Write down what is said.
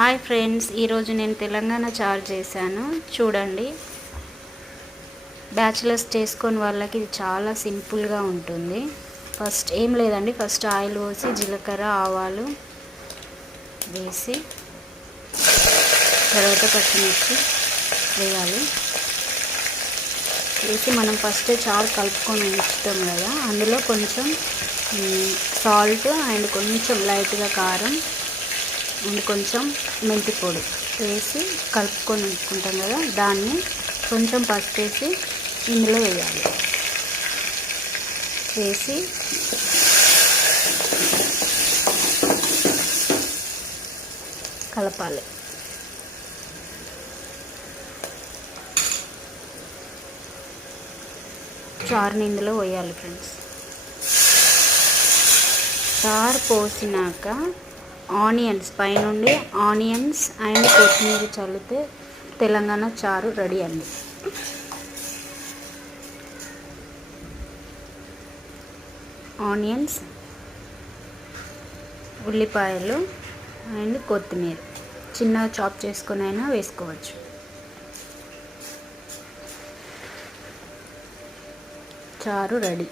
Hi friends, ఈరోజు నేను తెలంగాణ చారు చేశాను. చూడండి, బ్యాచిలర్స్ చేసుకొని వాళ్ళకి ఇది చాలా సింపుల్గా ఉంటుంది. ఫస్ట్ ఏం లేదండి, ఫస్ట్ ఆయిల్ పోసి జీలకర్ర ఆవాలు వేసి తర్వాత పచ్చిమిర్చి వేయాలి. వేసి మనం ఫస్ట్ చారు కలుపుకొని ఉంచుతాం కదా, అందులో కొంచెం సాల్ట్ అండ్ కొంచెం లైట్గా కారం అండ్ కొంచెం మెంతి పొడి వేసి కలుపుకొని ఉంచుకుంటాం కదా, దాన్ని కొంచెం పసుపు వేసి ఇందులో వేయాలి. వేసి కలపాలి. చారుని ఇందులో వేయాలి ఫ్రెండ్స్. చారు పోసినాక ఆనియన్స్ పైనుండి ఆనియన్స్ అండ్ కొత్తిమీర చల్లితే తెలంగాణ చారు రెడీ అండి. ఆనియన్స్, ఉల్లిపాయలు అండ్ కొత్తిమీర చిన్నగా చాప్ చేసుకొని అయినా వేసుకోవచ్చు. చారు రెడీ.